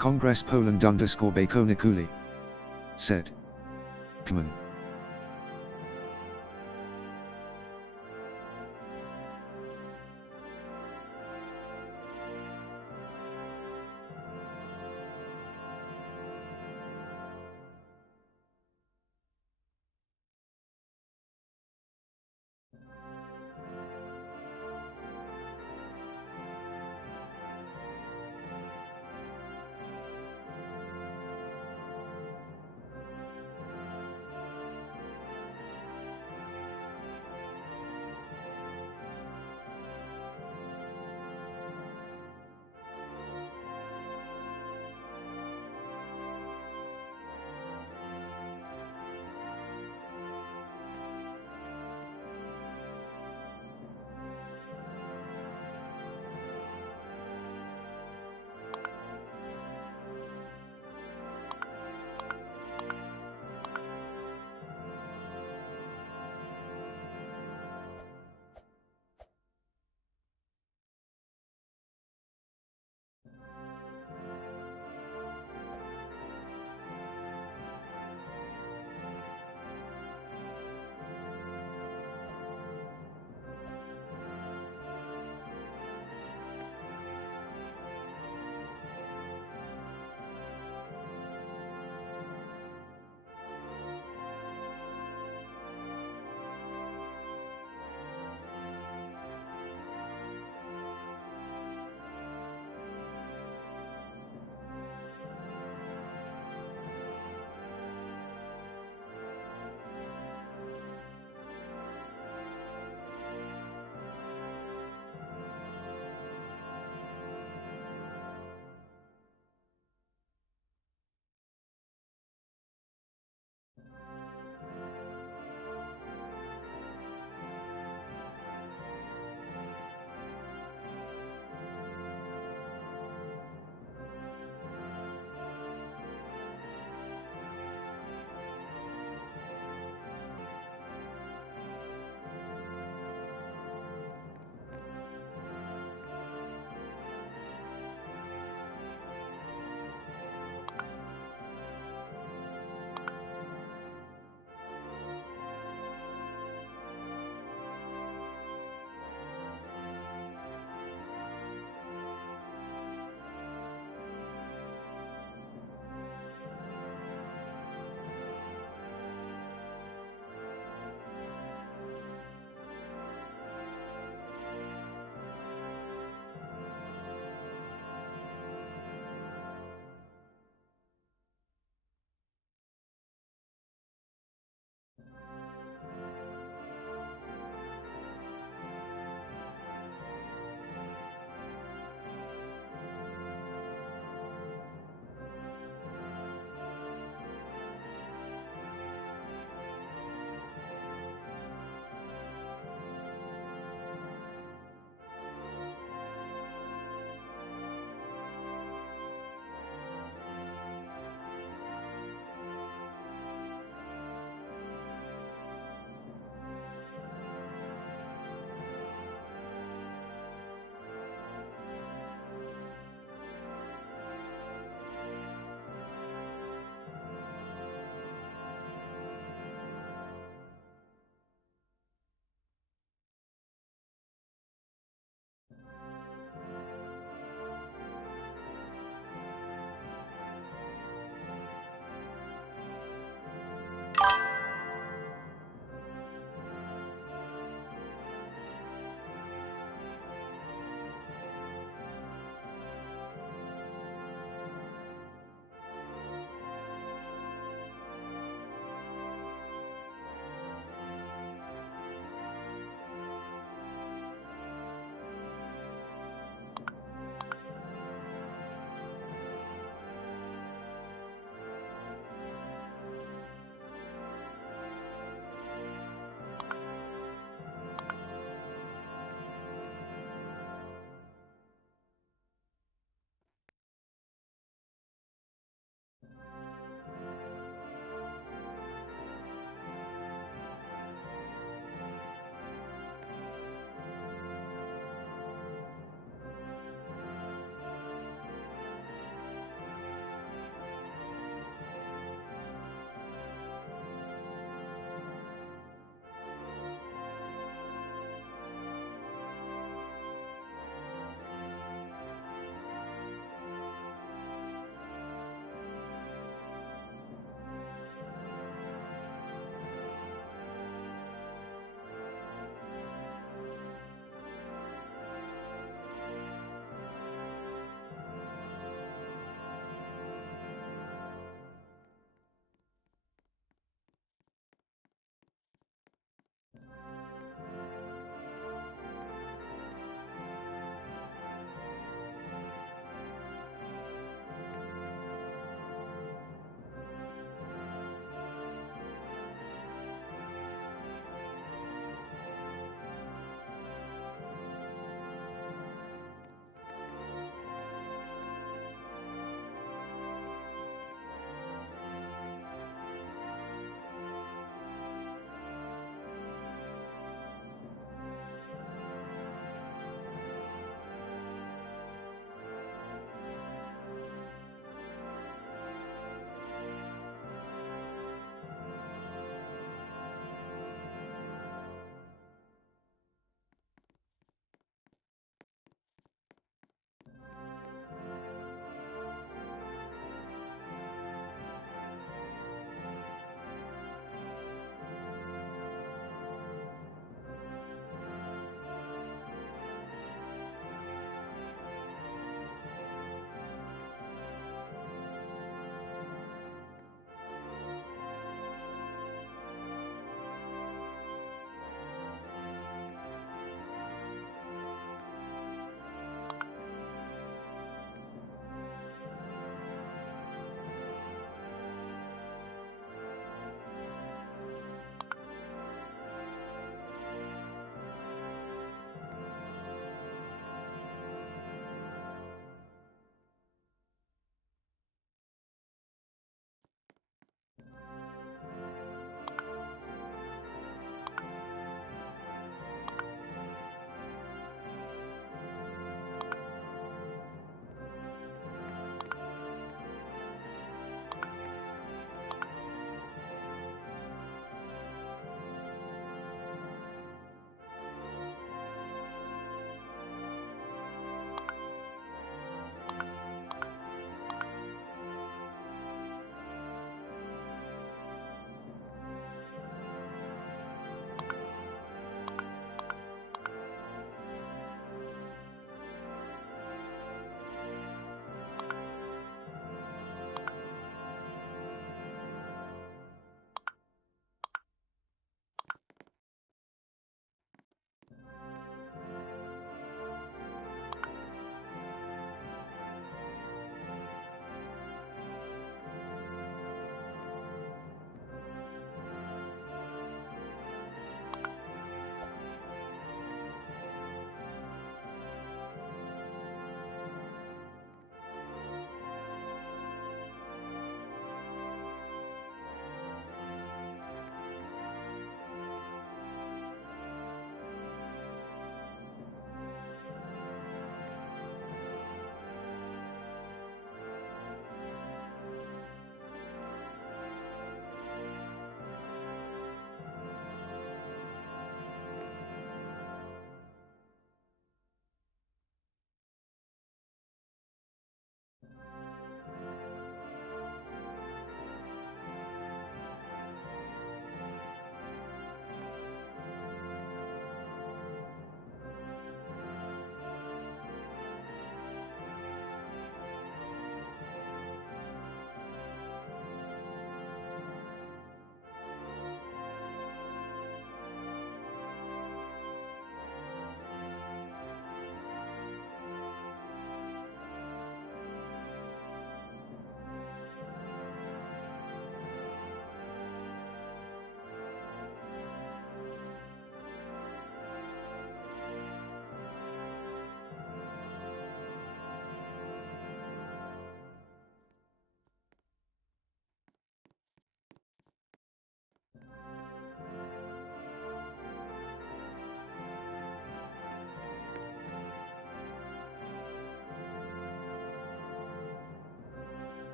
Congress Poland _BaconiscoolY said. Come on.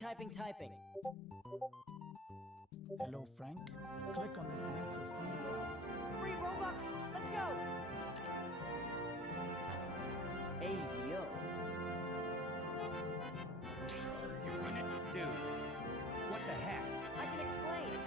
Typing. Hello, Frank. Click on this link for free Robux. Free Robux! Let's go! Hey, yo. You win it. Dude, what the heck? I can explain.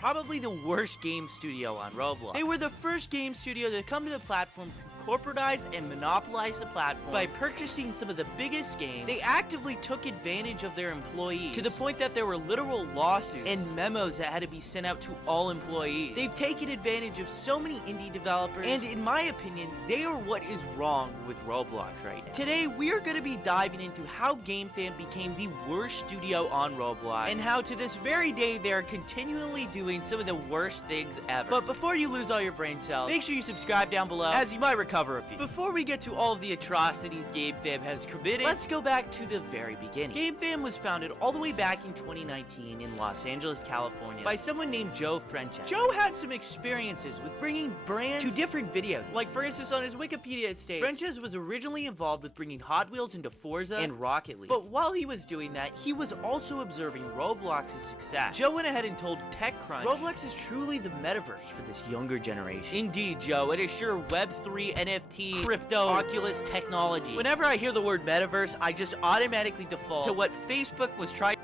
probably the worst game studio on Roblox. They were the first game studio to come to the platform, corporatize and monopolize the platform by purchasing some of the biggest games. They actively took advantage of their employees to the point that there were literal lawsuits and memos that had to be sent out to all employees. They've taken advantage of so many indie developers, and in my opinion, they are what is wrong with Roblox right now. Today, we are going to be diving into how GameFam became the worst studio on Roblox, and how to this very day they are continually doing some of the worst things ever. But before you lose all your brain cells, make sure you subscribe down below, as you might recover a few. Before we get to all of the atrocities GameFam has committed, let's go back to the very beginning. GameFam was founded all the way back in 2019 in Los Angeles, California, by someone named Joe Frenches. Joe had some experiences with bringing brands to different video games. Like, for instance, on his Wikipedia it states, Frenches was originally involved with bringing Hot Wheels into Forza and Rocket League. But while he was doing that, he was also observing Roblox's success. Joe went ahead and told TechCrunch, Roblox is truly the metaverse for this younger generation. Indeed, Joe, it is sure Web3, NFT, crypto, Oculus technology. Whenever I hear the word metaverse, I just automatically default to what Facebook was trying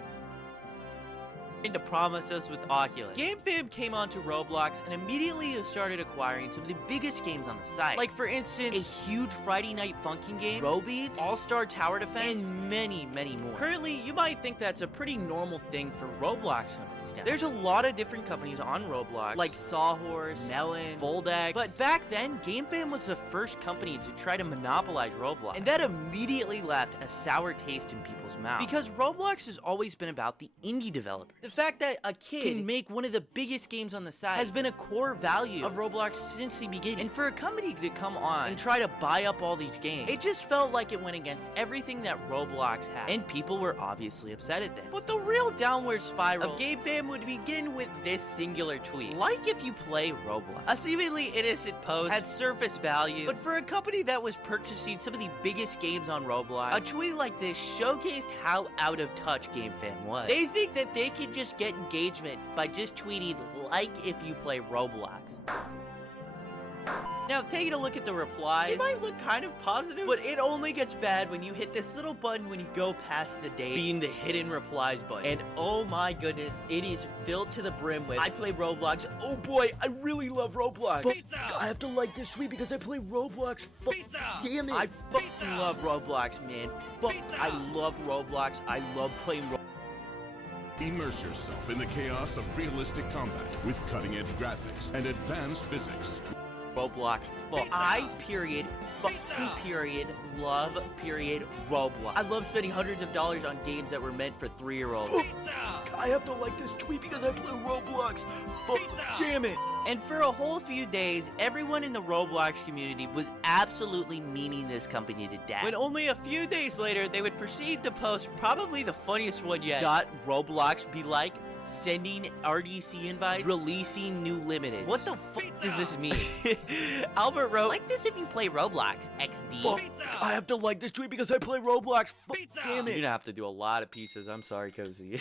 to promise us with Oculus. GameFam came onto Roblox and immediately started acquiring some of the biggest games on the site. Like, for instance, a huge Friday Night Funkin' game, Robeats, All-Star Tower Defense, and many, many more. Currently, you might think that's a pretty normal thing for Roblox companies now. There's a lot of different companies on Roblox, like Sawhorse, Melon, Foldex, but back then, GameFam was the first company to try to monopolize Roblox, and that immediately left a sour taste in people's mouths. Because Roblox has always been about the indie developer. The fact that a kid can make one of the biggest games on the site has been a core value of Roblox since the beginning. And for a company to come on and try to buy up all these games, it just felt like it went against everything that Roblox had. And people were obviously upset at this. But the real downward spiral of GameFam would begin with this singular tweet. Like if you play Roblox. A seemingly innocent post had surface value, but for a company that was purchasing some of the biggest games on Roblox, a tweet like this showcased how out of touch GameFam was. They think that they can just get engagement by just tweeting like if you play Roblox. Now, taking a look at the replies, it might look kind of positive, but it only gets bad when you hit this little button when you go past the date, being the hidden replies button. And oh my goodness, it is filled to the brim with, I play Roblox, oh boy, I really love Roblox. Pizza! I have to like this tweet because I play Roblox. Pizza! Damn it. I fucking Pizza! love Roblox, man. Fuck, Pizza! I love Roblox. I love playing Roblox. Immerse yourself in the chaos of realistic combat with cutting-edge graphics and advanced physics. Roblox. Fuck. Pizza! I, period, fucking Pizza! period, love, period, Roblox. I love spending hundreds of dollars on games that were meant for 3-year-olds. Pizza! I have to like this tweet because I play Roblox. Fuck, Pizza! damn it. And for a whole few days, everyone in the Roblox community was absolutely memeing this company to death. When only a few days later, they would proceed to post probably the funniest one yet. Roblox be like? Sending RDC invites, releasing new limited. What the fuck Pizza! does this mean? Albert wrote, like this if you play Roblox, XD. Fuck. Pizza! I have to like this tweet because I play Roblox. Fuck, Pizza! damn it. You're gonna have to do a lot of pieces. I'm sorry, Cozy.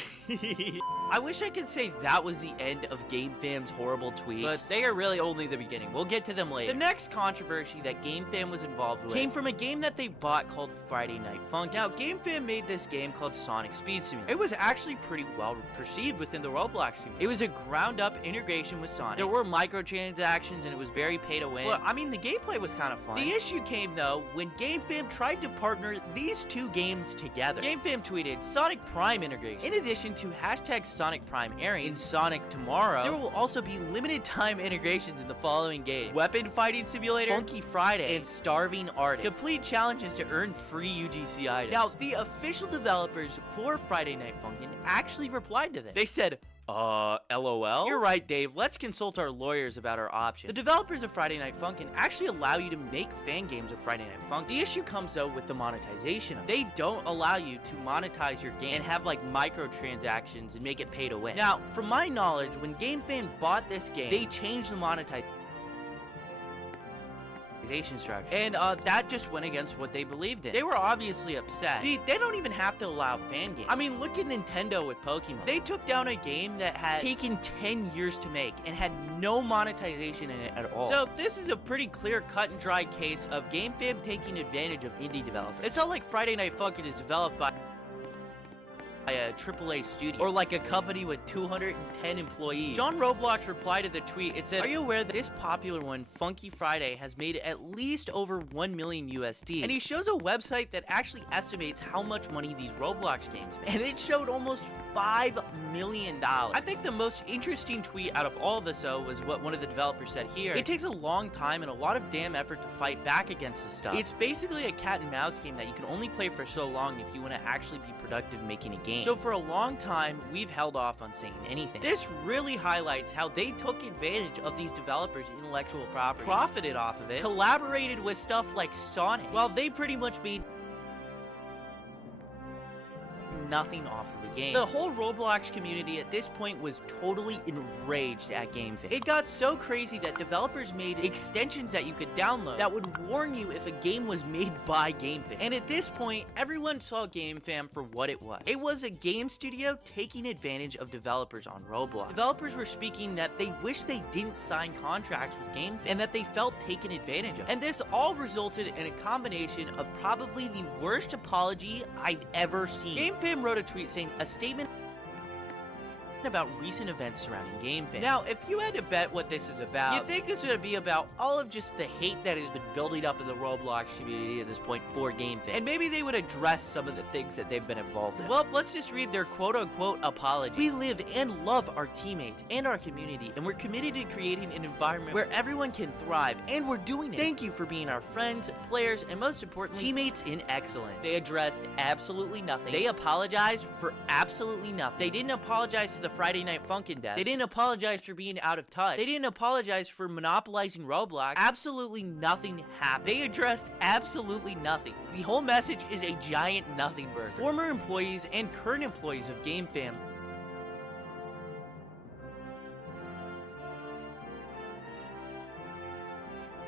I wish I could say that was the end of GameFam's horrible tweets, but they are really only the beginning. We'll get to them later. The next controversy that GameFam was involved with came from a game that they bought called Friday Night Funkin'. Now, GameFam made this game called Sonic Speed Simulator. It was actually pretty well perceived within the Roblox community. It was a ground-up integration with Sonic. There were microtransactions, and it was very pay-to-win. Well, I mean, the gameplay was kind of fun. The issue came, though, when GameFam tried to partner these two games together. GameFam tweeted, Sonic Prime integration. In addition to hashtag Sonic Prime airing in Sonic Tomorrow, there will also be limited-time integrations in the following games: Weapon Fighting Simulator, Funky Friday, and Starving Artist. Complete challenges to earn free UGC items. Now, the official developers for Friday Night Funkin' actually replied to this. They said, LOL? You're right, Dave. Let's consult our lawyers about our options. The developers of Friday Night Funkin' actually allow you to make fan games of Friday Night Funkin'. The issue comes, though, with the monetization of it. They don't allow you to monetize your game and have, like, microtransactions and make it pay to win. Now, from my knowledge, when GameFam bought this game, they changed the monetization structure, and that just went against what they believed in. They were obviously upset. See, they don't even have to allow fan games. I mean, look at Nintendo with Pokemon. They took down a game that had taken 10 years to make and had no monetization in it at all. So this is a pretty clear cut and dry case of GameFam taking advantage of indie developers. It's not like Friday Night Funkin' is developed by a AAA studio, or like a company with 210 employees. John Roblox replied to the tweet. It said, "Are you aware that this popular one, Funky Friday, has made at least over 1 million USD?" And he shows a website that actually estimates how much money these Roblox games make, and it showed almost $5 million. I think the most interesting tweet out of all of this, though, was what one of the developers said here. It takes a long time and a lot of damn effort to fight back against this stuff. It's basically a cat and mouse game that you can only play for so long if you want to actually be productive making a game. So for a long time, we've held off on saying anything. This really highlights how they took advantage of these developers' intellectual property, profited off of it, collaborated with stuff like Sonic, while they pretty much made nothing off of the game. The whole Roblox community at this point was totally enraged at GameFam. It got so crazy that developers made extensions that you could download that would warn you if a game was made by GameFam. And at this point, everyone saw GameFam for what it was. It was a game studio taking advantage of developers on Roblox. Developers were speaking that they wish they didn't sign contracts with GameFam and that they felt taken advantage of. And this all resulted in a combination of probably the worst apology I've ever seen. GameFam wrote a tweet saying a statement about recent events surrounding GameFam. Now, if you had to bet what this is about, you think this would be about all of just the hate that has been building up in the Roblox community at this point for GameFam, and maybe they would address some of the things that they've been involved in. Well, let's just read their quote-unquote apology. "We live and love our teammates and our community, and we're committed to creating an environment where everyone can thrive, and we're doing it. Thank you for being our friends, players, and most importantly, teammates in excellence." They addressed absolutely nothing. They apologized for absolutely nothing. They didn't apologize to the Friday Night Funkin' devs. They didn't apologize for being out of touch. They didn't apologize for monopolizing Roblox. Absolutely nothing happened. They addressed absolutely nothing. The whole message is a giant nothing burger. Former employees and current employees of GameFam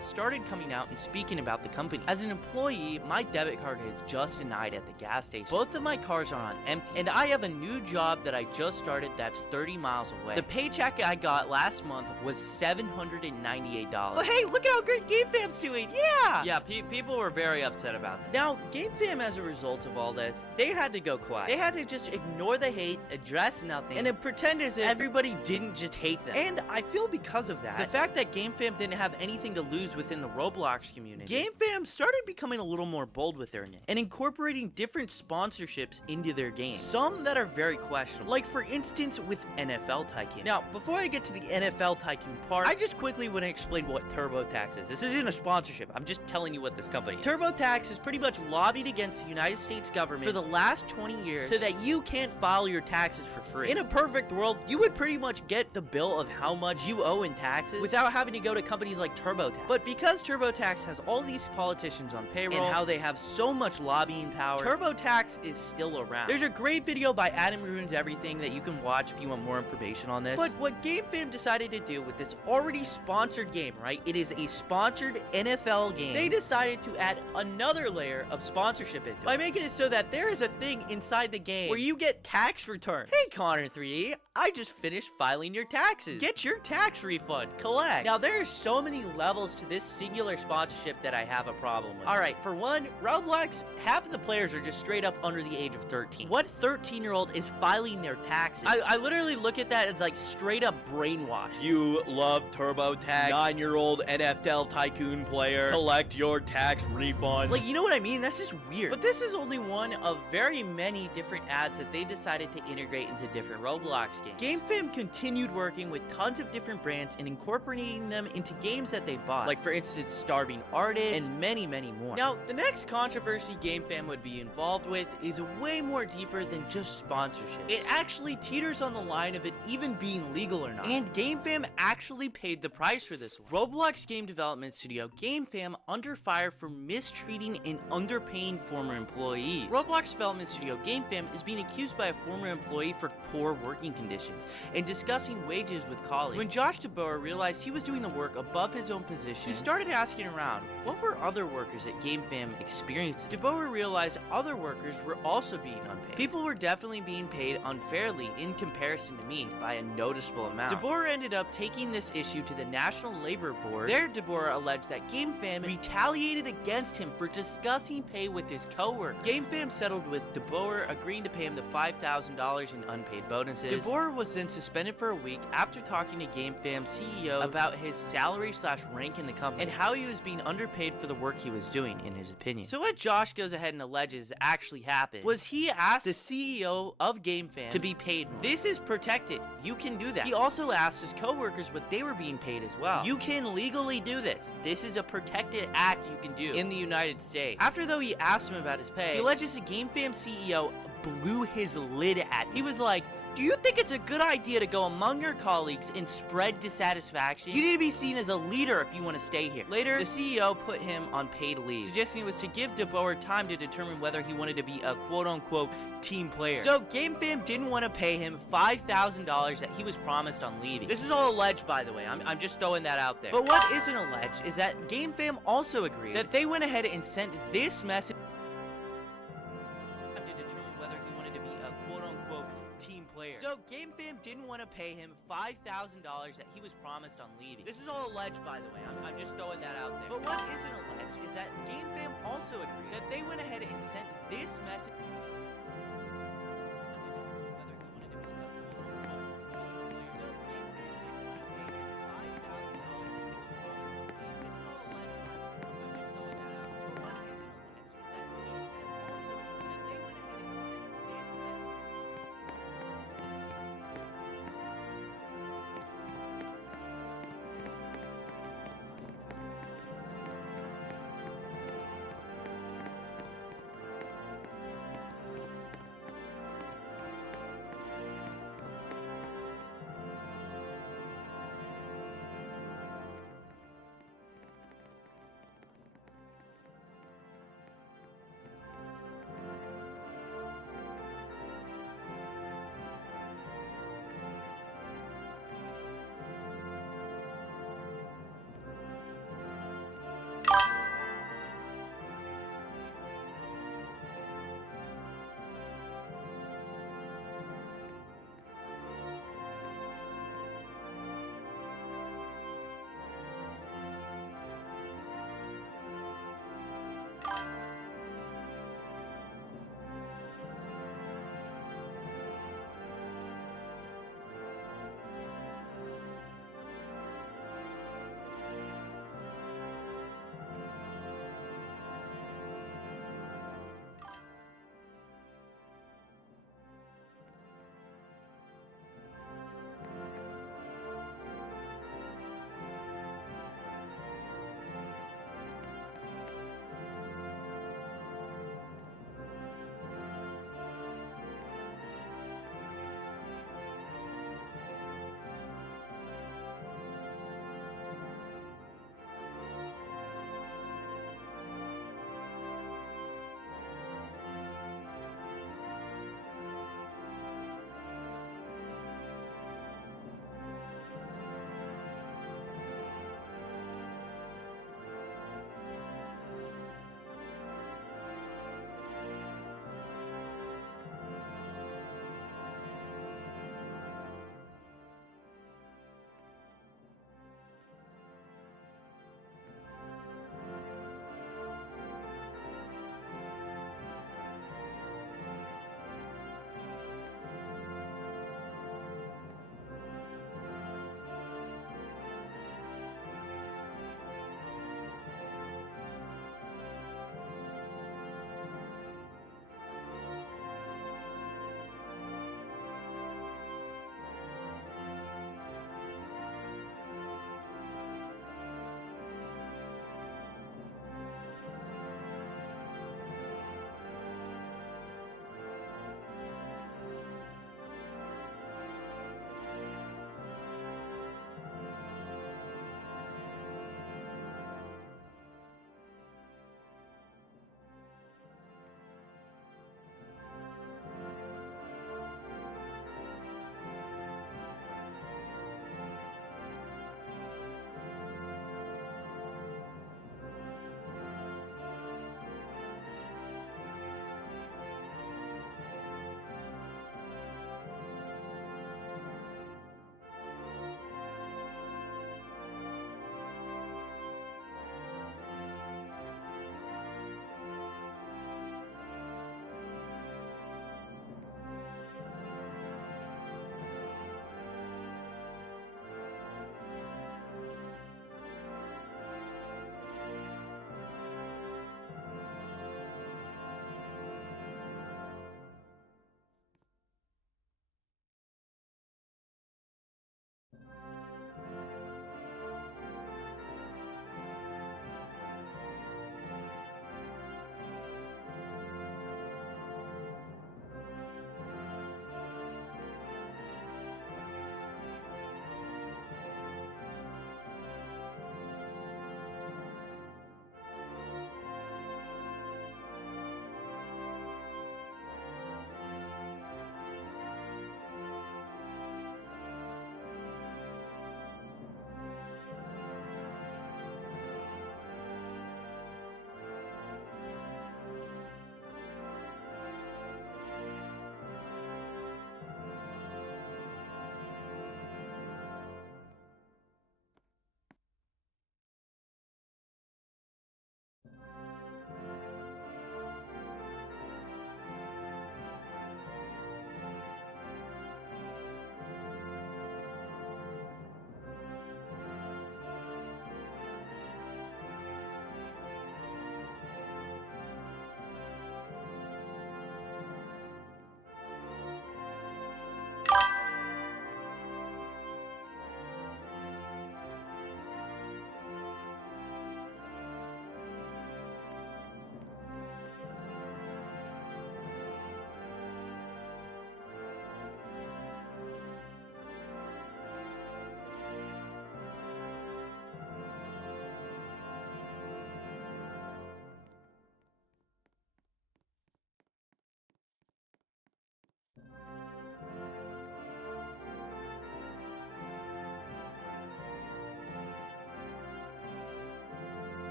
started coming out and speaking about the company. As an employee, my debit card is just denied at the gas station. Both of my cars are on empty, and I have a new job that I just started that's 30 miles away. The paycheck I got last month was $798. Well, hey, look at how great GameFam's doing. Yeah, people were very upset about it. Now, GameFam, as a result of all this, they had to go quiet. They had to just ignore the hate, address nothing, and then pretend as if everybody didn't just hate them. And I feel because of that, the fact that GameFam didn't have anything to lose within the Roblox community, GameFam started becoming a little more bold with their name and incorporating different sponsorships into their games. Some that are very questionable, like for instance with NFL Tycoon. Now, before I get to the NFL Tycoon part, I just quickly want to explain what TurboTax is. This isn't a sponsorship. I'm just telling you what this company is. TurboTax has pretty much lobbied against the United States government for the last 20 years so that you can't file your taxes for free. In a perfect world, you would pretty much get the bill of how much you owe in taxes without having to go to companies like TurboTax. But because TurboTax has all these politicians on payroll and how they have so much lobbying power, TurboTax is still around. There's a great video by Adam Ruins Everything that you can watch if you want more information on this. But what GameFam decided to do with this already sponsored game, right? It is a sponsored NFL game. They decided to add another layer of sponsorship into it by making it so that there is a thing inside the game where you get tax returns. Hey, Connor 3D, I just finished filing your taxes. Get your tax refund. Collect. Now, there are so many levels to this singular sponsorship that I have a problem with. Alright, for one, Roblox, half of the players are just straight up under the age of 13. What 13-year-old is filing their taxes? I literally look at that as like straight up brainwash. You love TurboTax, 9-year-old NFL Tycoon player, collect your tax refund. Like, you know what I mean? That's just weird. But this is only one of very many different ads that they decided to integrate into different Roblox games. GameFam continued working with tons of different brands and incorporating them into games that they bought. Like, for instance, Starving Artists, and many, many more. Now, the next controversy GameFam would be involved with is way more deeper than just sponsorship. It actually teeters on the line of it even being legal or not. And GameFam actually paid the price for this one. Roblox game development studio GameFam under fire for mistreating and underpaying former employees. Roblox development studio GameFam is being accused by a former employee for poor working conditions and discussing wages with colleagues. When Josh DeBoer realized he was doing the work above his own position He started asking around, what were other workers at GameFam experiencing? DeBoer realized other workers were also being unpaid. People were definitely being paid unfairly in comparison to me by a noticeable amount. DeBoer ended up taking this issue to the National Labor Board. There, DeBoer alleged that GameFam retaliated against him for discussing pay with his coworker. GameFam settled with DeBoer, agreeing to pay him the $5,000 in unpaid bonuses. DeBoer was then suspended for a week after talking to GameFam CEO about his salary/rank in the company and how he was being underpaid for the work he was doing, in his opinion. So what Josh goes ahead and alleges actually happened was he asked the CEO of GameFam to be paid more. This is protected. You can do that. He also asked his coworkers what they were being paid as well. You can legally do this. This is a protected act you can do in the United States. After though he asked him about his pay, he alleges the GameFam CEO blew his lid at him. He was like, do you think it's a good idea to go among your colleagues and spread dissatisfaction? You need to be seen as a leader if you want to stay here. Later, the CEO put him on paid leave, suggesting it was to give DeBoer time to determine whether he wanted to be a quote-unquote team player. So GameFam didn't want to pay him $5,000 that he was promised on leaving. This is all alleged, by the way. I'm just throwing that out there. But what isn't alleged is that GameFam also agreed that they went ahead and sent this message So GameFam didn't want to pay him $5,000 that he was promised on leaving. This is all alleged, by the way. I'm just throwing that out there. But what isn't alleged is that GameFam also agreed that they went ahead and sent this message.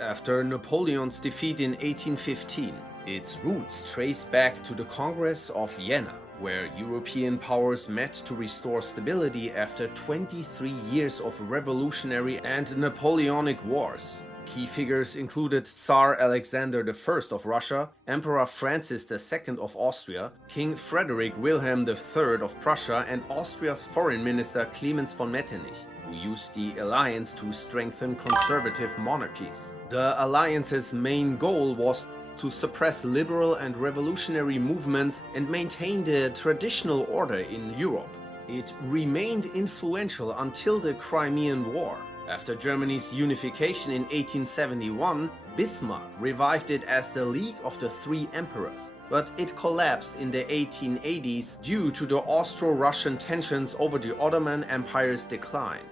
after Napoleon's defeat in 1815. Its roots trace back to the Congress of Vienna, where European powers met to restore stability after 23 years of revolutionary and Napoleonic wars. Key figures included Tsar Alexander I of Russia, Emperor Francis II of Austria, King Frederick Wilhelm III of Prussia, and Austria's Foreign Minister Clemens von Metternich, who used the alliance to strengthen conservative monarchies. The alliance's main goal was to suppress liberal and revolutionary movements and maintain the traditional order in Europe. It remained influential until the Crimean War. After Germany's unification in 1871, Bismarck revived it as the League of the Three Emperors, but it collapsed in the 1880s due to the Austro-Russian tensions over the Ottoman Empire's decline.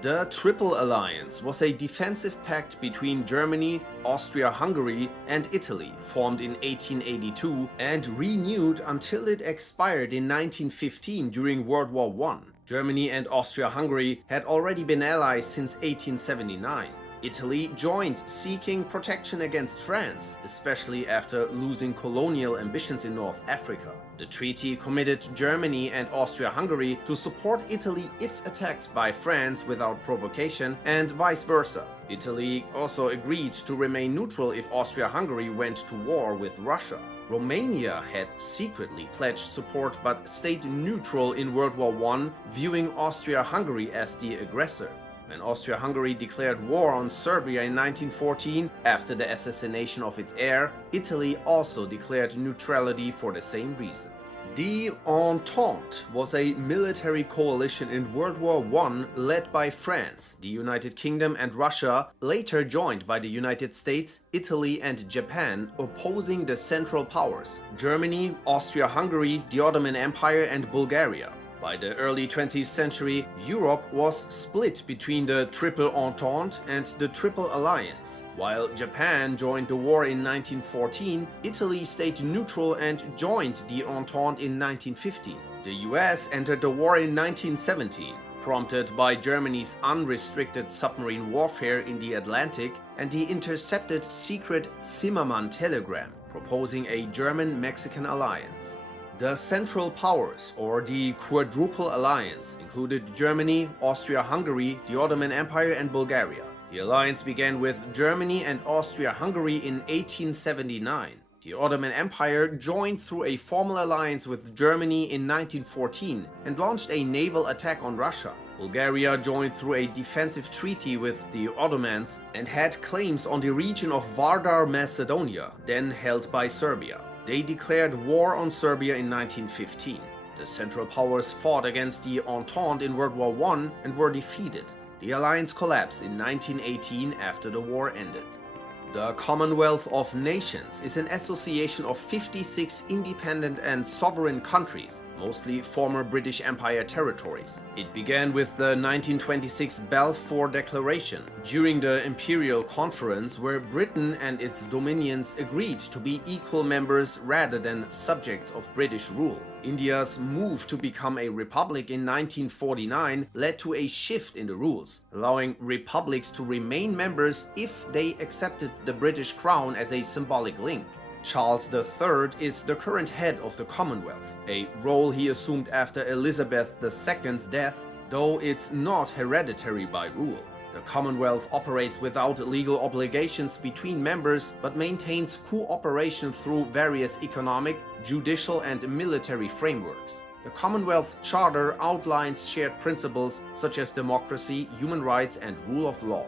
The Triple Alliance was a defensive pact between Germany, Austria-Hungary, and Italy, formed in 1882 and renewed until it expired in 1915 during World War I. Germany and Austria-Hungary had already been allies since 1879. Italy joined, seeking protection against France, especially after losing colonial ambitions in North Africa. The treaty committed Germany and Austria-Hungary to support Italy if attacked by France without provocation, and vice versa. Italy also agreed to remain neutral if Austria-Hungary went to war with Russia. Romania had secretly pledged support but stayed neutral in World War I, viewing Austria-Hungary as the aggressor. When Austria-Hungary declared war on Serbia in 1914, after the assassination of its heir, Italy also declared neutrality for the same reason. The Entente was a military coalition in World War I led by France, the United Kingdom and Russia, later joined by the United States, Italy and Japan, opposing the Central Powers, Germany, Austria-Hungary, the Ottoman Empire and Bulgaria. By the early 20th century, Europe was split between the Triple Entente and the Triple Alliance. While Japan joined the war in 1914, Italy stayed neutral and joined the Entente in 1915. The US entered the war in 1917, prompted by Germany's unrestricted submarine warfare in the Atlantic and the intercepted secret Zimmermann telegram proposing a German-Mexican alliance. The Central Powers, or the Quadruple Alliance, included Germany, Austria-Hungary, the Ottoman Empire and Bulgaria. The alliance began with Germany and Austria-Hungary in 1879. The Ottoman Empire joined through a formal alliance with Germany in 1914 and launched a naval attack on Russia. Bulgaria joined through a defensive treaty with the Ottomans and had claims on the region of Vardar, Macedonia, then held by Serbia. They declared war on Serbia in 1915. The Central Powers fought against the Entente in World War I and were defeated. The alliance collapsed in 1918 after the war ended. The Commonwealth of Nations is an association of 56 independent and sovereign countries, mostly former British Empire territories. It began with the 1926 Balfour Declaration, during the Imperial Conference, where Britain and its dominions agreed to be equal members rather than subjects of British rule. India's move to become a republic in 1949 led to a shift in the rules, allowing republics to remain members if they accepted the British crown as a symbolic link. Charles III is the current head of the Commonwealth, a role he assumed after Elizabeth II's death, though it's not hereditary by rule. The Commonwealth operates without legal obligations between members, but maintains cooperation through various economic, judicial and military frameworks. The Commonwealth Charter outlines shared principles such as democracy, human rights and rule of law.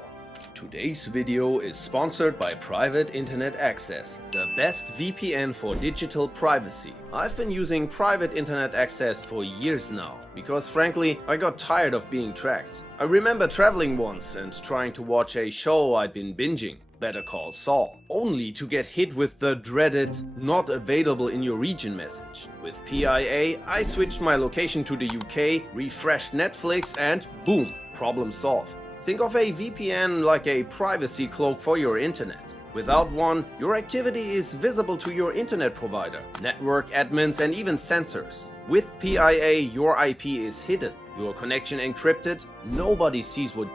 Today's video is sponsored by Private Internet Access, the best VPN for digital privacy. I've been using private internet access for years now, because frankly, I got tired of being tracked. I remember traveling once and trying to watch a show I'd been binging, Better Call Saul, only to get hit with the dreaded "not available in your region" message. With PIA, I switched my location to the UK, refreshed Netflix and boom, problem solved. Think of a VPN like a privacy cloak for your internet. Without one, your activity is visible to your internet provider, network admins and even sensors. With PIA, your IP is hidden, your connection encrypted, nobody sees what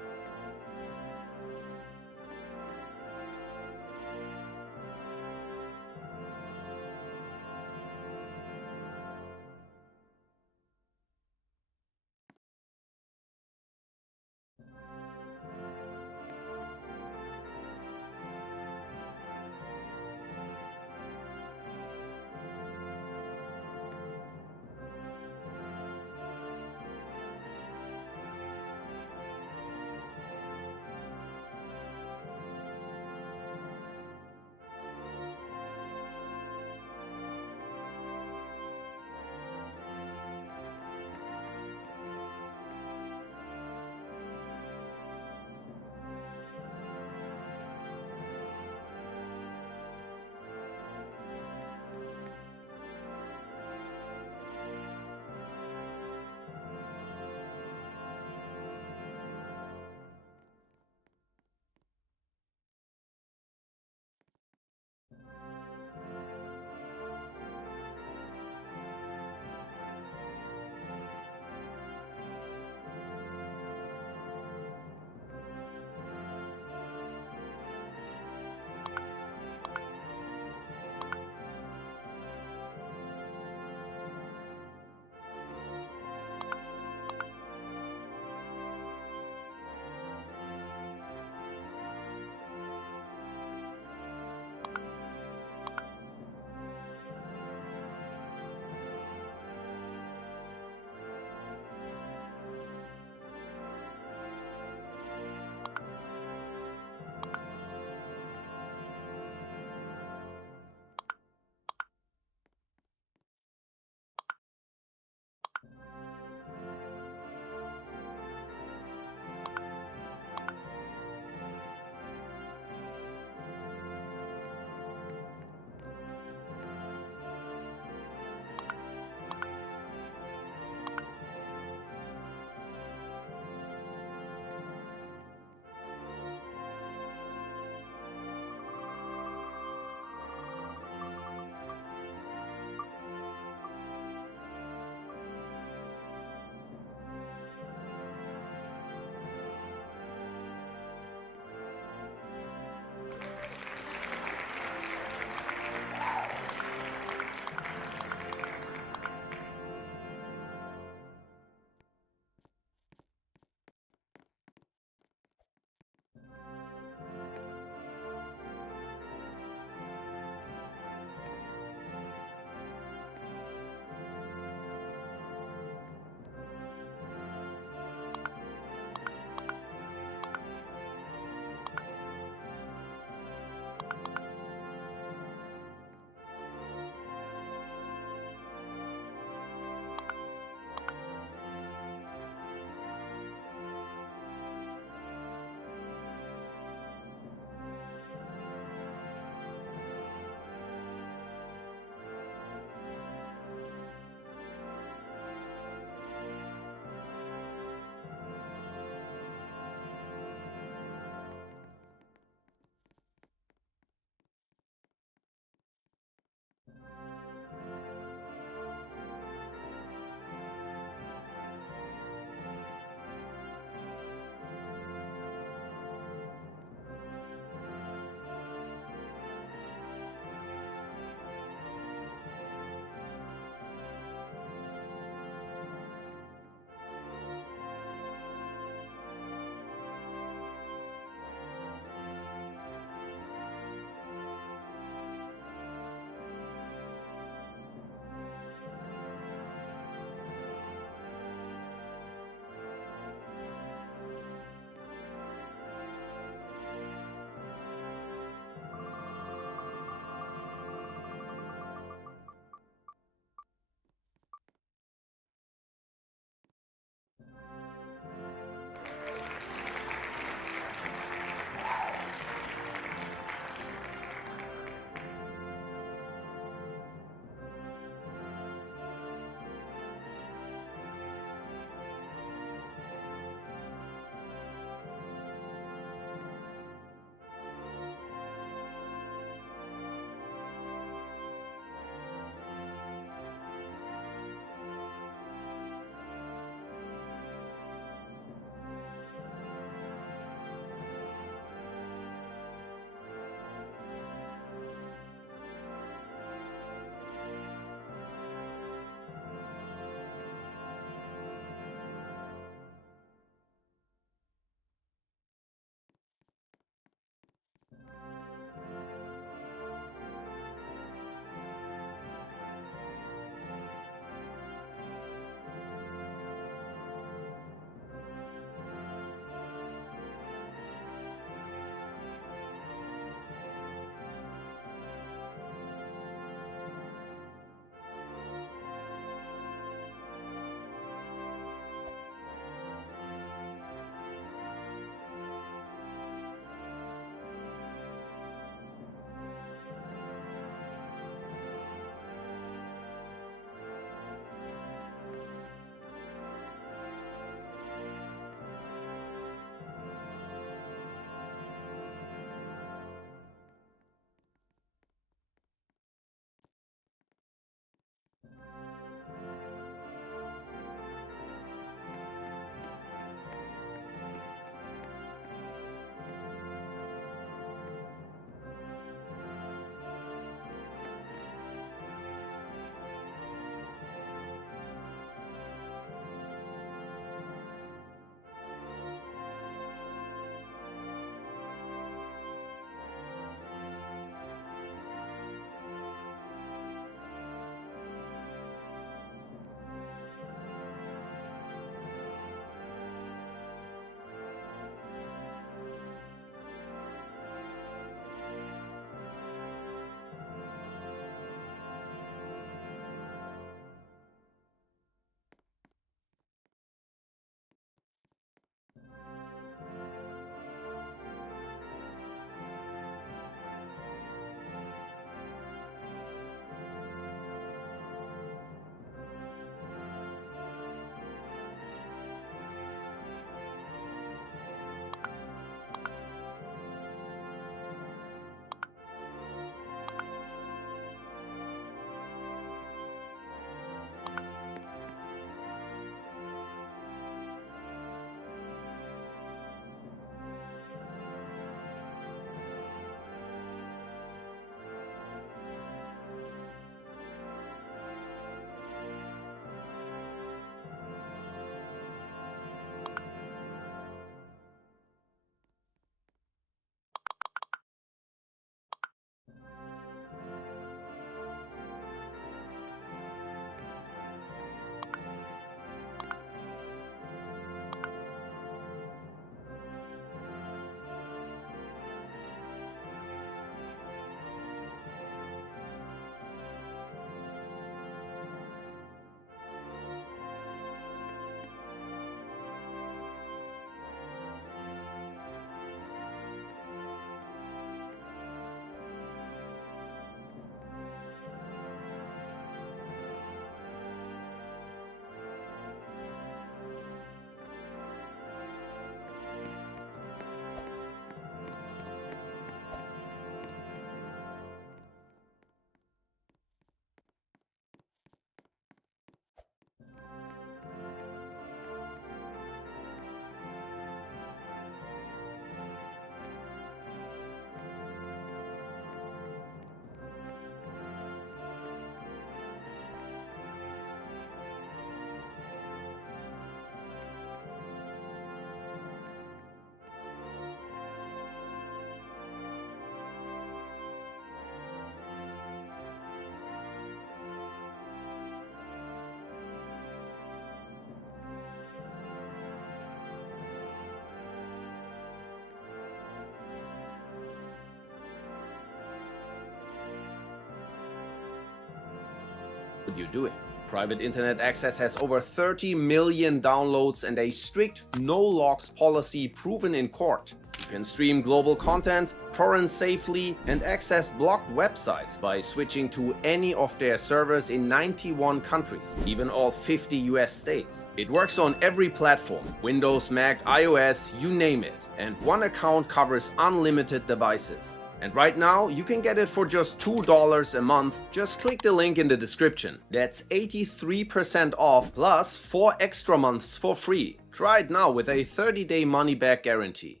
what you're doing. Private internet access has over 30 million downloads and a strict no logs policy proven in court. You can stream global content, torrent safely, and access blocked websites by switching to any of their servers in 91 countries, even all 50 US states. It works on every platform, Windows, Mac, iOS, you name it, and one account covers unlimited devices. And right now, you can get it for just $2 a month. Just click the link in the description. That's 83% off plus 4 extra months for free. Try it now with a 30-day money-back guarantee.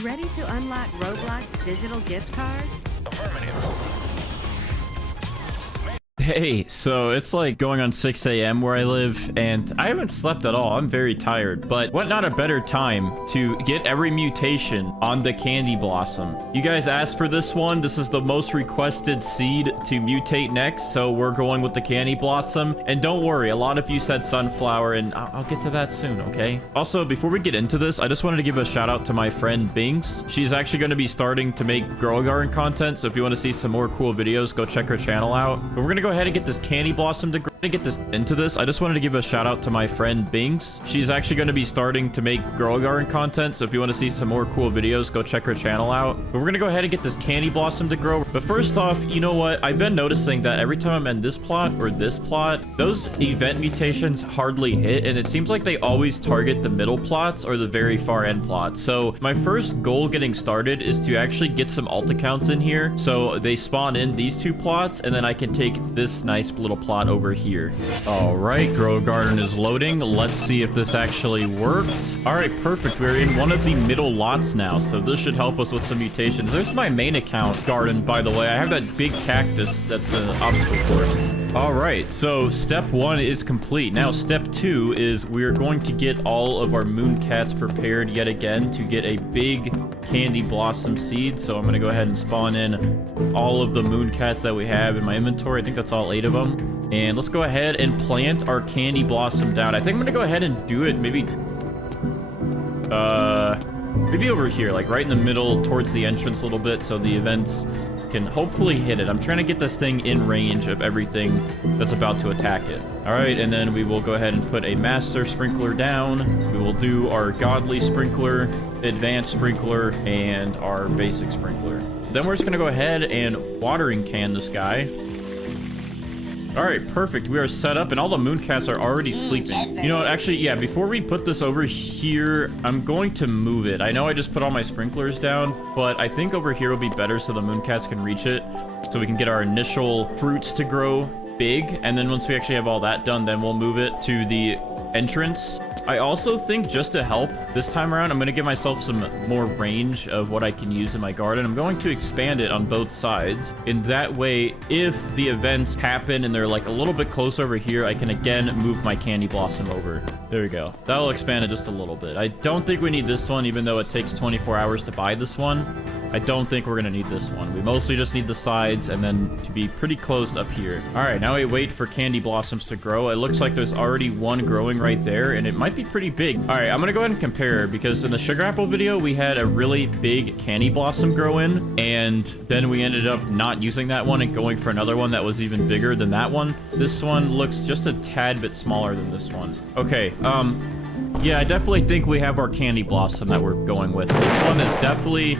Ready to unlock Roblox digital gift cards? Hey, so it's like going on 6 a.m. where I live, and I haven't slept at all. I'm very tired, but what not a better time to get every mutation on the Candy Blossom. You guys asked for this one. This is the most requested seed to mutate next, so we're going with the Candy Blossom. And don't worry, a lot of you said Sunflower, and I'll get to that soon, okay? Also, before we get into this, I just wanted to give a shout out to my friend Binks. She's actually going to be starting to make Grow Garden content, so if you want to see some more cool videos, go check her channel out. But we're going to go ahead and get this Candy Blossom to get this into this. I just wanted to give a shout out to my friend Binks. She's actually going to be starting to make Grow Garden content, so if you want to see some more cool videos, go check her channel out. But we're going to go ahead and get this Candy Blossom to grow. But first off, you know what? I've been noticing that every time I'm in this plot or this plot, those event mutations hardly hit, and it seems like they always target the middle plots or the very far end plots. So my first goal getting started is to actually get some alt accounts in here, so they spawn in these two plots, and then I can take this nice little plot over here. All right, Grow Garden is loading. Let's see if this actually works. All right, perfect. We're in one of the middle lots now, so this should help us with some mutations. There's my main account garden, by the way. I have that big cactus that's an obstacle course. All right, so step 1 is complete. Now step 2 is we're going to get all of our mooncats prepared yet again to get a big Candy Blossom seed. So I'm going to go ahead and spawn in all of the mooncats that we have in my inventory. I think that's all 8 of them. And let's go ahead and plant our Candy Blossom down. I think I'm going to go ahead and do it maybe over here, like right in the middle towards the entrance a little bit, so the events can hopefully hit it. I'm trying to get this thing in range of everything that's about to attack it. All right, and then we will go ahead and put a master sprinkler down. We will do our godly sprinkler, advanced sprinkler, and our basic sprinkler. Then we're just gonna go ahead and watering can this guy. All right, perfect. We are set up, and all the mooncats are already sleeping. You know, actually, yeah, before we put this over here, I'm going to move it. I know I just put all my sprinklers down, but I think over here will be better so the mooncats can reach it, so we can get our initial fruits to grow big. And then once we actually have all that done, then we'll move it to the entrance. I also think, just to help this time around, I'm going to give myself some more range of what I can use in my garden. I'm going to expand it on both sides. In that way, if the events happen and they're like a little bit close over here, I can again move my Candy Blossom over. There we go. That'll expand it just a little bit. I don't think we need this one, even though it takes 24 hours to buy this one. I don't think we're going to need this one. We mostly just need the sides and then to be pretty close up here. All right, now we wait for Candy Blossoms to grow. It looks like there's already one growing right there, and it might be pretty big. All right, I'm going to go ahead and compare, because in the Sugar Apple video, we had a really big Candy Blossom grow in, and then we ended up not using that one and going for another one that was even bigger than that one. This one looks just a tad bit smaller than this one. Okay, yeah, I definitely think we have our Candy Blossom that we're going with. This one is definitely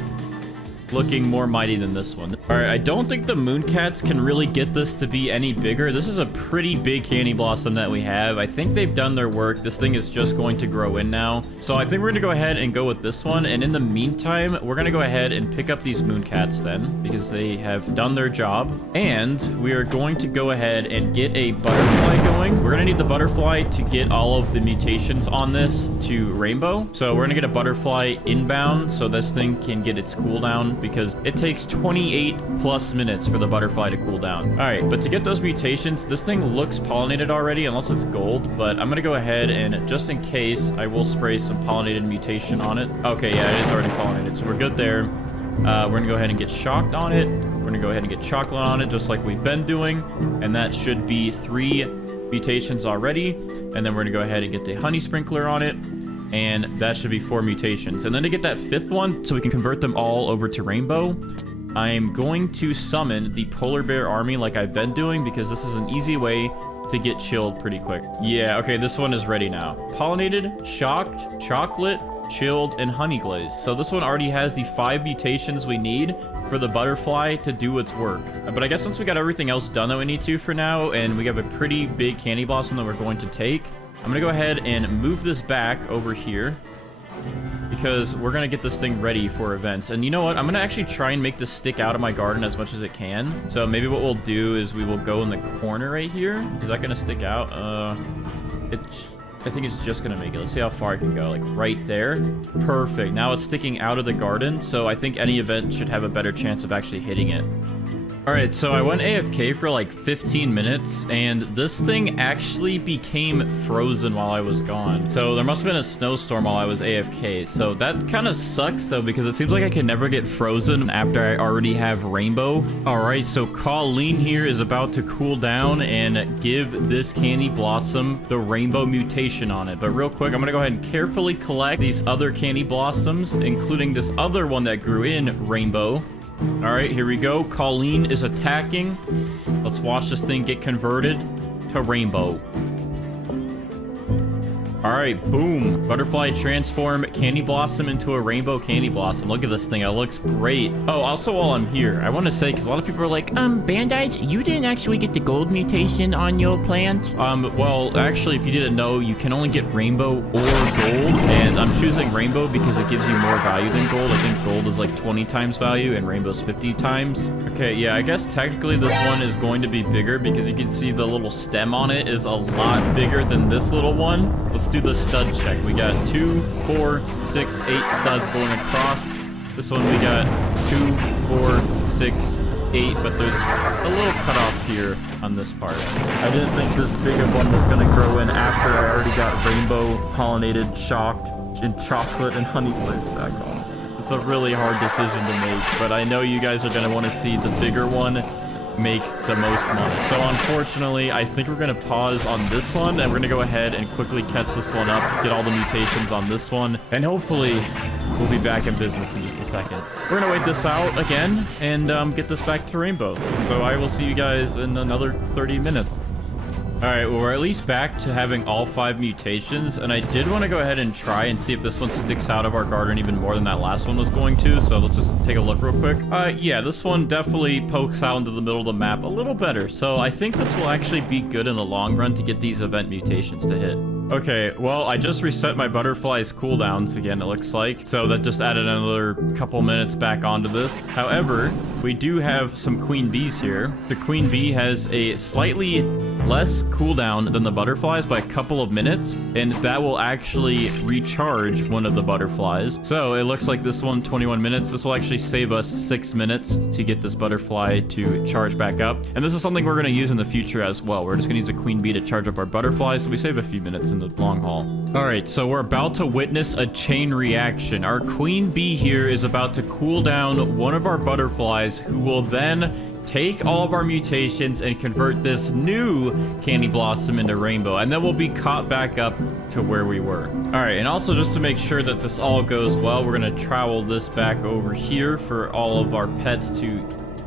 looking more mighty than this one. All right, I don't think the mooncats can really get this to be any bigger. This is a pretty big Candy Blossom that we have. I think they've done their work. This thing is just going to grow in now. So I think we're gonna go ahead and go with this one. And in the meantime, we're gonna go ahead and pick up these mooncats then, because they have done their job. And we are going to go ahead and get a butterfly going. We're gonna need the butterfly to get all of the mutations on this to rainbow. So we're gonna get a butterfly inbound so this thing can get its cooldown, because it takes 28 plus minutes for the butterfly to cool down. All right, but to get those mutations, this thing looks pollinated already, unless it's gold, but I'm gonna go ahead and, just in case, I will spray some pollinated mutation on it. Okay, yeah, it is already pollinated, so we're good there. We're gonna go ahead and get shocked on it. We're gonna go ahead and get chocolate on it, just like we've been doing, and that should be 3 mutations already. And then we're gonna go ahead and get the honey sprinkler on it, and that should be 4 mutations. And then to get that 5th one, so we can convert them all over to rainbow, I'm going to summon the polar bear army like I've been doing, because this is an easy way to get chilled pretty quick. Yeah, okay, this one is ready now. Pollinated, shocked, chocolate, chilled, and honey glazed. So this one already has the 5 mutations we need for the butterfly to do its work. But I guess since we got everything else done that we need to for now, and we have a pretty big candy blossom that we're going to take, I'm gonna go ahead and move this back over here, because we're gonna get this thing ready for events. And you know what? I'm gonna actually try and make this stick out of my garden as much as it can. So maybe what we'll do is we will go in the corner right here. Is that gonna stick out? I think it's just gonna make it. Let's see how far I can go. Like right there. Perfect. Now it's sticking out of the garden, so I think any event should have a better chance of actually hitting it. Alright, so I went AFK for like 15 minutes, and this thing actually became frozen while I was gone. So there must have been a snowstorm while I was AFK. So that kind of sucks, though, because it seems like I can never get frozen after I already have Rainbow. Alright, so Colleen here is about to cool down and give this candy blossom the Rainbow mutation on it. But real quick, I'm going to go ahead and carefully collect these other candy blossoms, including this other one that grew in Rainbow. All right, here we go. Colleen is attacking. Let's watch this thing get converted to Rainbow. All right, boom. Butterfly transform candy blossom into a rainbow candy blossom. Look at this thing. It looks great. Oh, also while I'm here, I want to say, because a lot of people are like, Bandage, you didn't actually get the gold mutation on your plant? Well, actually, if you didn't know, you can only get rainbow or gold. And I'm choosing rainbow because it gives you more value than gold. I think gold is like 20 times value and rainbow's 50 times. Okay, yeah, I guess technically this one is going to be bigger because you can see the little stem on it is a lot bigger than this little one. Let's do the stud check. We got 2, 4, 6, 8 studs going across. This one we got 2, 4, 6, 8, but there's a little cutoff here on this part. I didn't think this big of one was going to grow in after I already got rainbow, pollinated, shocked, and chocolate and honey glaze back on. It's a really hard decision to make, but I know you guys are going to want to see the bigger one make the most money. So unfortunately, I think we're going to pause on this one, and we're going to go ahead and quickly catch this one up, get all the mutations on this one, and hopefully we'll be back in business in just a second. We're going to wait this out again and get this back to Rainbow. So I will see you guys in another 30 minutes. All right, well, we're at least back to having all 5 mutations, and I did want to go ahead and try and see if this one sticks out of our garden even more than that last one was going to, so let's just take a look real quick. Yeah, this one definitely pokes out into the middle of the map a little better, so I think this will actually be good in the long run to get these event mutations to hit. Okay, well, I just reset my butterfly's cooldowns again, it looks like. So that just added another couple minutes back onto this. However, we do have some queen bees here. The queen bee has a slightly less cooldown than the butterflies by a couple of minutes, and that will actually recharge one of the butterflies. So it looks like this one, 21 minutes. This will actually save us 6 minutes to get this butterfly to charge back up. And this is something we're going to use in the future as well. We're just going to use a queen bee to charge up our butterflies, so we save a few minutes in the long haul. All right, so we're about to witness a chain reaction. Our queen bee here is about to cool down one of our butterflies, who will then take all of our mutations and convert this new candy blossom into rainbow, and then we'll be caught back up to where we were. All right, and also just to make sure that this all goes well, we're going to trowel this back over here for all of our pets to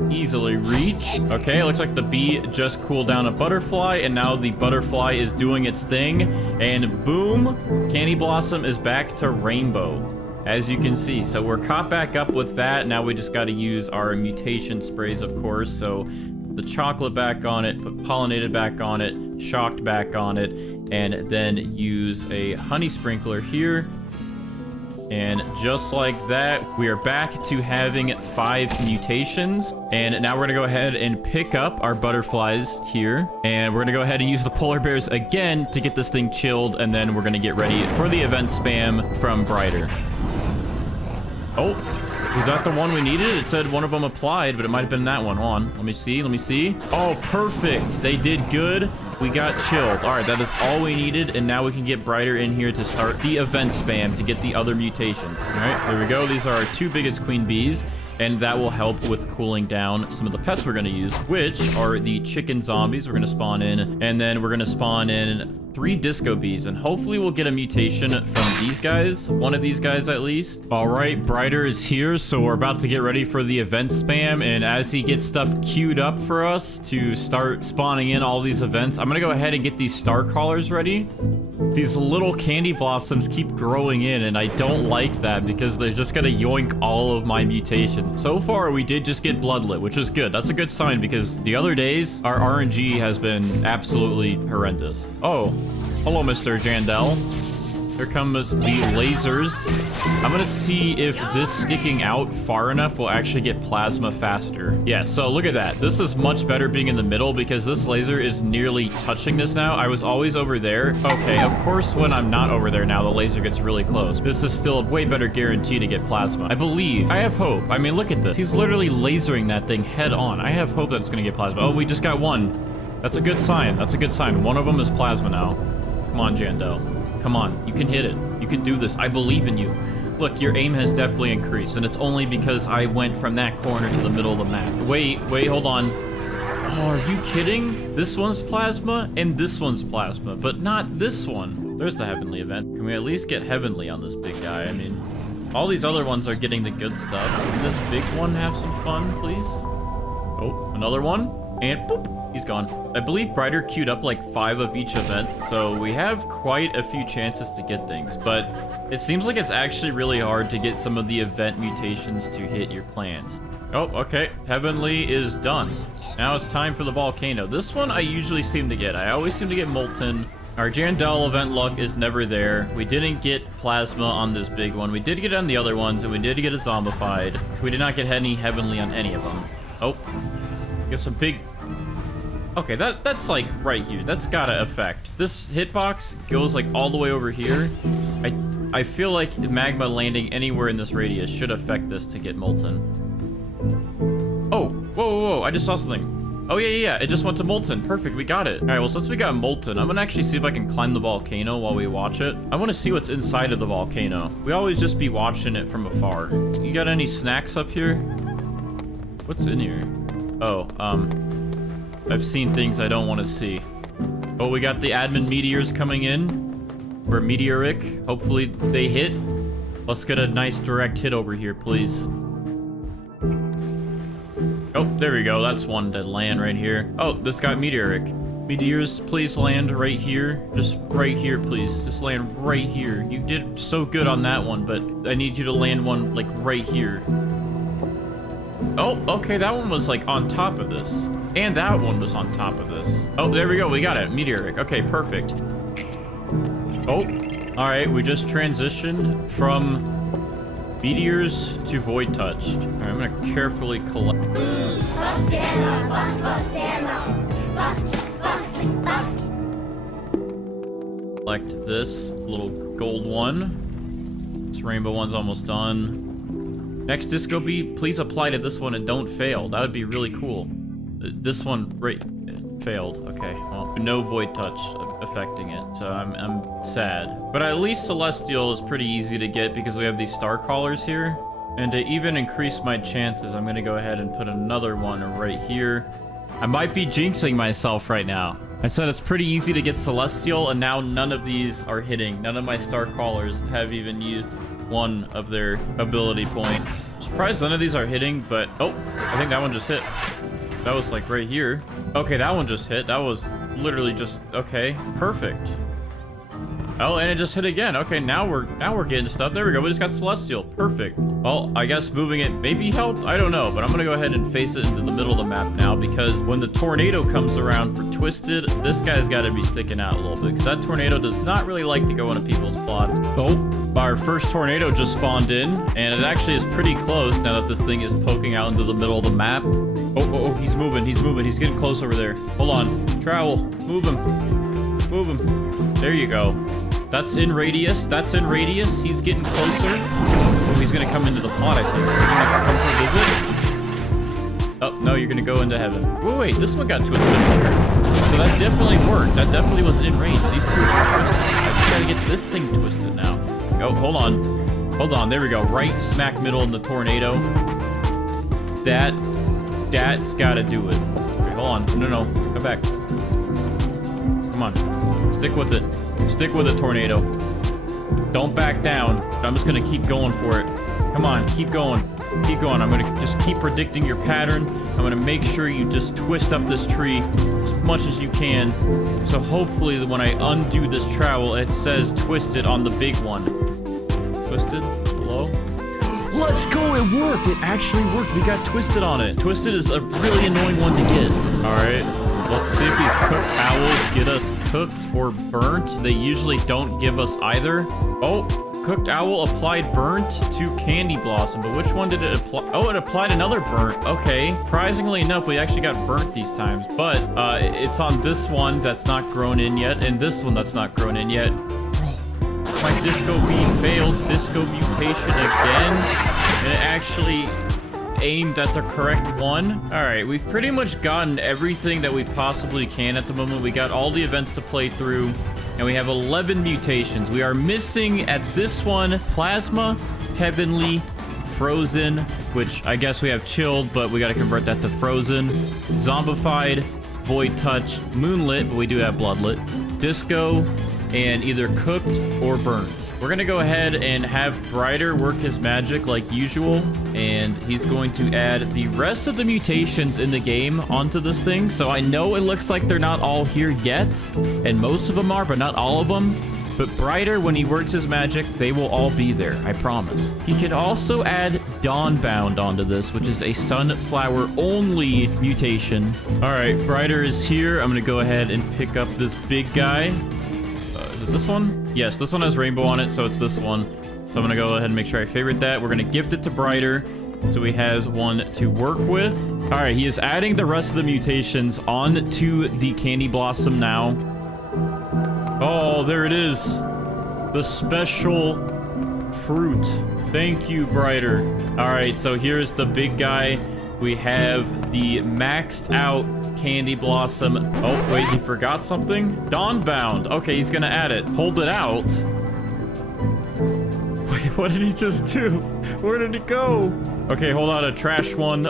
easily reach. Okay, it looks like the bee just cooled down a butterfly, and now the butterfly is doing its thing, and boom, candy blossom is back to rainbow, as you can see. So we're caught back up with that. Now we just got to use our mutation sprays, of course. So the chocolate back on it, put pollinated back on it, shocked back on it, and then use a honey sprinkler here. And just like that, we are back to having 5 mutations. And now we're going to go ahead and pick up our butterflies here. And we're going to go ahead and use the polar bears again to get this thing chilled. And then we're going to get ready for the event spam from Brighter. Oh, was that the one we needed? It said one of them applied, but it might have been that one. Hold on. Let me see. Let me see. Oh, perfect. They did good. We got chilled. All right, that is all we needed, and now we can get Brighter in here to start the event spam to get the other mutation. All right, there we go. These are our 2 biggest queen bees, and that will help with cooling down some of the pets we're going to use, which are the chicken zombies we're going to spawn in, and then we're going to spawn in 3 disco bees, and hopefully we'll get a mutation from these guys, one of these guys at least. All right, Brighter is here, so we're about to get ready for the event spam, and as he gets stuff queued up for us to start spawning in all these events, I'm gonna go ahead and get these star crawlers ready. These little candy blossoms keep growing in, and I don't like that because they're just gonna yoink all of my mutations. So far, we did just get bloodlet, which is good. That's a good sign because the other days, our RNG has been absolutely horrendous. Oh, hello, Mr. Jandel. Here comes the lasers. I'm gonna see if this sticking out far enough will actually get plasma faster. Yeah, so look at that. This is much better being in the middle because this laser is nearly touching this now. I was always over there. Okay, of course, when I'm not over there now, the laser gets really close. This is still a way better guarantee to get plasma. I believe. I have hope. I mean, look at this. He's literally lasering that thing head on. I have hope that it's gonna get plasma. Oh, we just got one. That's a good sign. That's a good sign. One of them is plasma now. Come on, Jando. Come on, you can hit it. You can do this. I believe in you. Look, your aim has definitely increased, and it's only because I went from that corner to the middle of the map. Wait, hold on. Oh, are you kidding? This one's plasma, and this one's plasma, but not this one. There's the heavenly event. Can we at least get heavenly on this big guy? I mean, all these other ones are getting the good stuff. Can this big one have some fun, please? Oh, another one, and boop. He's gone. I believe Brighter queued up like 5 of each event, so we have quite a few chances to get things, but it seems like it's actually really hard to get some of the event mutations to hit your plants. Oh, okay. Heavenly is done. Now it's time for the volcano. This one I usually seem to get. I always seem to get Molten. Our Jandel event luck is never there. We didn't get plasma on this big one. We did get on the other ones, and we did get a zombified. We did not get any heavenly on any of them. Oh, get some big... Okay, that's like right here. That's gotta affect. This hitbox goes like all the way over here. I feel like magma landing anywhere in this radius should affect this to get Molten. Oh, whoa, I just saw something. Oh, yeah, it just went to Molten. Perfect, we got it. All right, well, since we got Molten, I'm gonna actually see if I can climb the volcano while we watch it. I wanna see what's inside of the volcano. We always just be watching it from afar. You got any snacks up here? What's in here? Oh, I've seen things I don't want to see. Oh, we got the admin meteors coming in. We're meteoric. Hopefully they hit. Let's get a nice direct hit over here, please. Oh, there we go. That's one to land right here. Oh, this got meteoric. Meteors, please land right here. Just right here, please. Just land right here. You did so good on that one, but I need you to land one, like, right here. Oh, okay, that one was, like, on top of this. And that one was on top of this. Oh, there we go. We got it. Meteoric. Okay, perfect. Oh, all right. We just transitioned from meteors to void touched. All right, I'm going to carefully collect. Collect this little gold one. This rainbow one's almost done. Next disco bee, please apply to this one and don't fail. That would be really cool. This one failed. Okay, well, no void touch affecting it, so I'm sad. But at least Celestial is pretty easy to get because we have these star crawlers here. And to even increase my chances, I'm gonna go ahead and put another one right here. I might be jinxing myself right now. I said it's pretty easy to get Celestial, and now none of these are hitting. None of my star crawlers have even used one of their ability points. I'm surprised none of these are hitting, but oh, I think that one just hit. That was like right here. Okay, that one just hit. That was literally just okay. Perfect. Oh, and it just hit again. Okay, now we're getting stuff. There we go. We just got Celestial. Perfect. Well, I guess moving it maybe helped. I don't know, but I'm gonna go ahead and face it into the middle of the map now because when the tornado comes around for Twisted, this guy's got to be sticking out a little bit because that tornado does not really like to go into people's plots. Oh, our first tornado just spawned in, and it actually is pretty close now that this thing is poking out into the middle of the map. Oh, he's moving. He's getting close over there. Hold on. Trowel. Move him. There you go. That's in radius. He's getting closer. Oh, he's gonna come into the plot, I think. Come for a visit. Oh, no, you're gonna go into heaven. Wait, this one got twisted here. So that definitely worked. That definitely was in range. These two are twisted. I just gotta get this thing twisted now. Oh, hold on. There we go. Right smack middle in the tornado. That's gotta do it. Okay, hold on. No. Come back. Come on. Stick with it. Stick with it, Tornado. Don't back down. I'm just gonna keep going for it. Come on, keep going. Keep going. I'm gonna just keep predicting your pattern. I'm gonna make sure you just twist up this tree as much as you can. So hopefully when I undo this trowel, it says twisted on the big one. Twisted? Hello? Let's go! It worked! It actually worked. We got twisted on it. Twisted is a really annoying one to get. Alright. Let's see if these cooked owls get us cooked or burnt. They usually don't give us either. Oh, cooked owl applied burnt to candy blossom. But which one did it apply? Oh, it applied another burnt. Okay. Surprisingly enough, we actually got burnt these times. But it's on this one that's not grown in yet, and this one that's not grown in yet. My disco bee failed disco mutation again. And it actually aimed at the correct one. All right, we've pretty much gotten everything that we possibly can at the moment. We got all the events to play through, and we have 11 mutations. We are missing at this one plasma, heavenly, frozen, which I guess we have chilled, but we got to convert that to frozen, zombified, void touch, moonlit, but we do have bloodlit, disco, and either cooked or burnt. We're gonna go ahead and have Brighter work his magic like usual, and he's going to add the rest of the mutations in the game onto this thing. So I know it looks like they're not all here yet, and most of them are, but not all of them. But Brighter, when he works his magic, they will all be there, I promise. He can also add Dawnbound onto this, which is a sunflower-only mutation. All right, Brighter is here. I'm gonna go ahead and pick up this big guy. Is it this one? Yes, this one has rainbow on it, so it's this one. So I'm gonna go ahead and make sure I favorite that. We're gonna gift it to Brighter, so he has one to work with. All right, he is adding the rest of the mutations onto the candy blossom now. Oh, there it is. The special fruit. Thank you, Brighter. All right, so here's the big guy. We have the maxed out candy blossom. Oh, wait, he forgot something? Dawnbound. Okay, he's gonna add it. Hold it out. Wait, what did he just do? Where did it go? Okay, hold on, a trash one.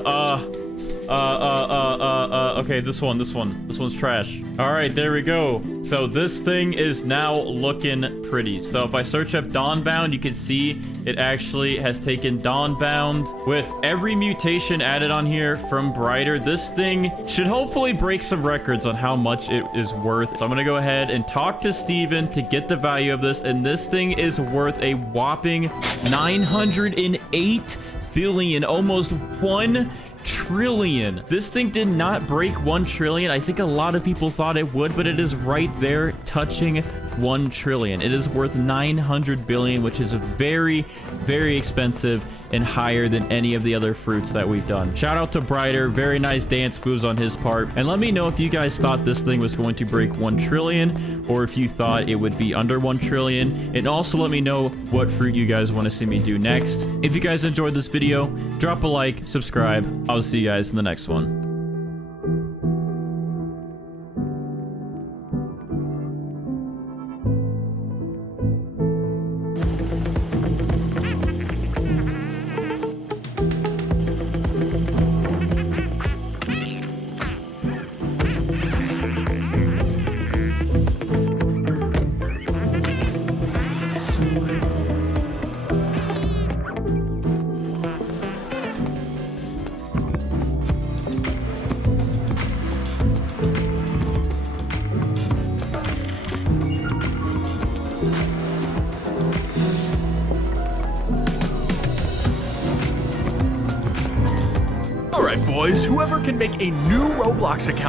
Okay, this one's trash. All right, there we go. So this thing is now looking pretty. So if I search up Dawnbound, you can see it actually has taken Dawnbound with every mutation added on here from Brighter. This thing should hopefully break some records on how much it is worth. So I'm gonna go ahead and talk to Steven to get the value of this, and this thing is worth a whopping 908 billion, almost 1 trillion. This thing did not break 1 trillion. I think a lot of people thought it would, but it is right there touching 1 trillion. It is worth 900 billion, which is very, very expensive and higher than any of the other fruits that we've done. Shout out to Brighter. Very nice dance moves on his part. And let me know if you guys thought this thing was going to break 1 trillion or if you thought it would be under 1 trillion. And also let me know what fruit you guys want to see me do next. If you guys enjoyed this video, drop a like, subscribe. I'll see you guys in the next one. Alright boys, whoever can make a new Roblox account